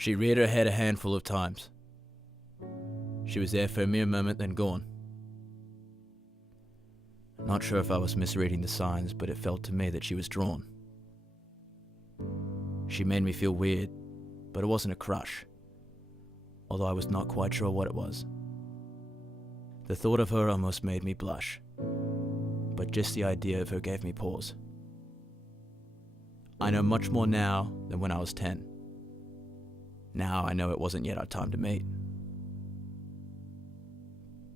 She reared her head a handful of times. She was there for a mere moment, then gone. Not sure if I was misreading the signs, but it felt to me that she was drawn. She made me feel weird, but it wasn't a crush, although I was not quite sure what it was. The thought of her almost made me blush, but just the idea of her gave me pause. I know much more now than when I was 10. Now I know it wasn't yet our time to meet.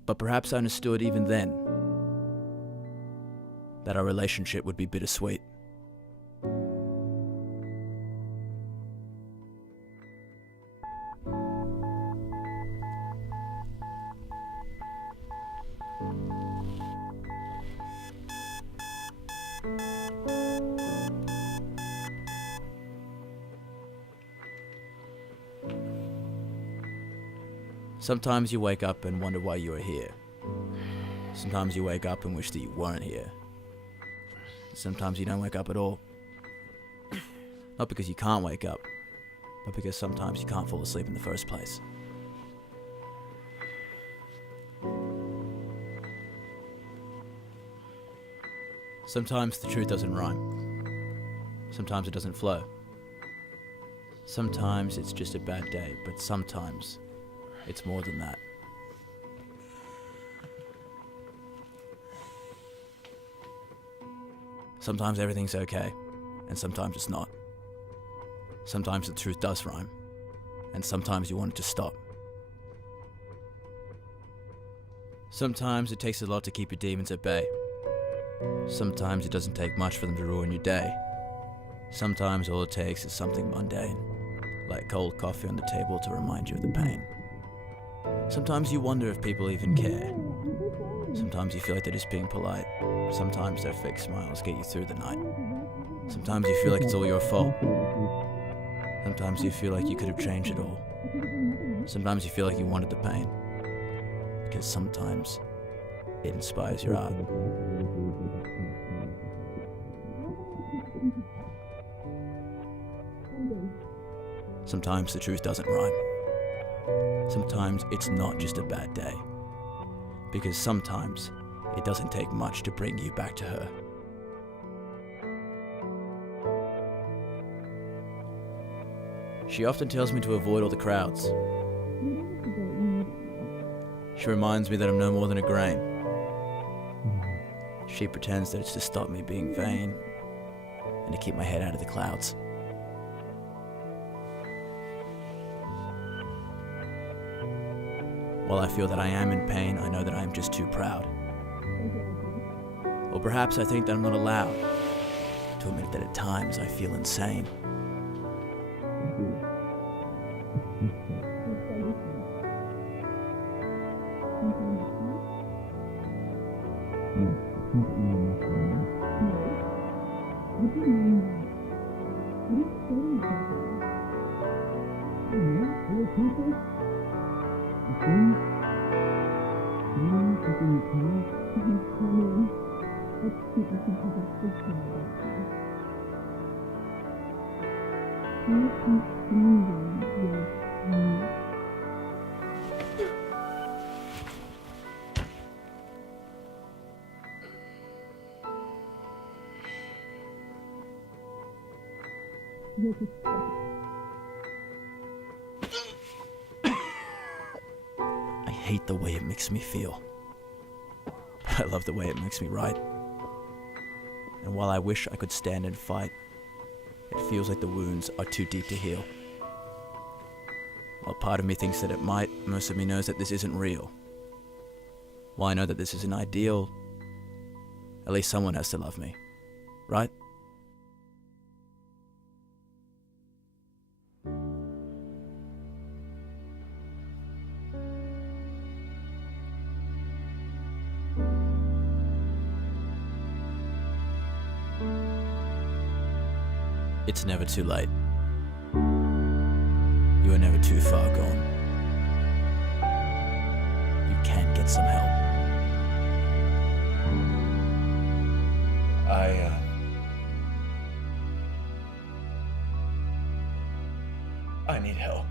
But perhaps I understood even then that our relationship would be bittersweet. Sometimes you wake up and wonder why you are here. Sometimes you wake up and wish that you weren't here. Sometimes you don't wake up at all. Not because you can't wake up, but because sometimes you can't fall asleep in the first place. Sometimes the truth doesn't rhyme. Sometimes it doesn't flow. Sometimes it's just a bad day, but sometimes it's more than that. Sometimes everything's okay, and sometimes it's not. Sometimes the truth does rhyme, and sometimes you want it to stop. Sometimes it takes a lot to keep your demons at bay. Sometimes it doesn't take much for them to ruin your day. Sometimes all it takes is something mundane, like cold coffee on the table to remind you of the pain. Sometimes you wonder if people even care. Sometimes you feel like they're just being polite. Sometimes their fake smiles get you through the night. Sometimes you feel like it's all your fault. Sometimes you feel like you could have changed it all. Sometimes you feel like you wanted the pain. Because sometimes it inspires your art. Sometimes the truth doesn't rhyme. Sometimes it's not just a bad day. Because sometimes it doesn't take much to bring you back to her. She often tells me to avoid all the crowds. She reminds me that I'm no more than a grain. She pretends that it's to stop me being vain and to keep my head out of the clouds. While I feel that I am in pain, I know that I am just too proud. Or perhaps I think that I'm not allowed to admit that at times I feel insane. I hate the way it makes me feel. But I love the way it makes me write. And while I wish I could stand and fight, it feels like the wounds are too deep to heal. While part of me thinks that it might, most of me knows that this isn't real. While I know that this isn't ideal, at least someone has to love me, right? It's never too late. You are never too far gone. You can get some help. I need help.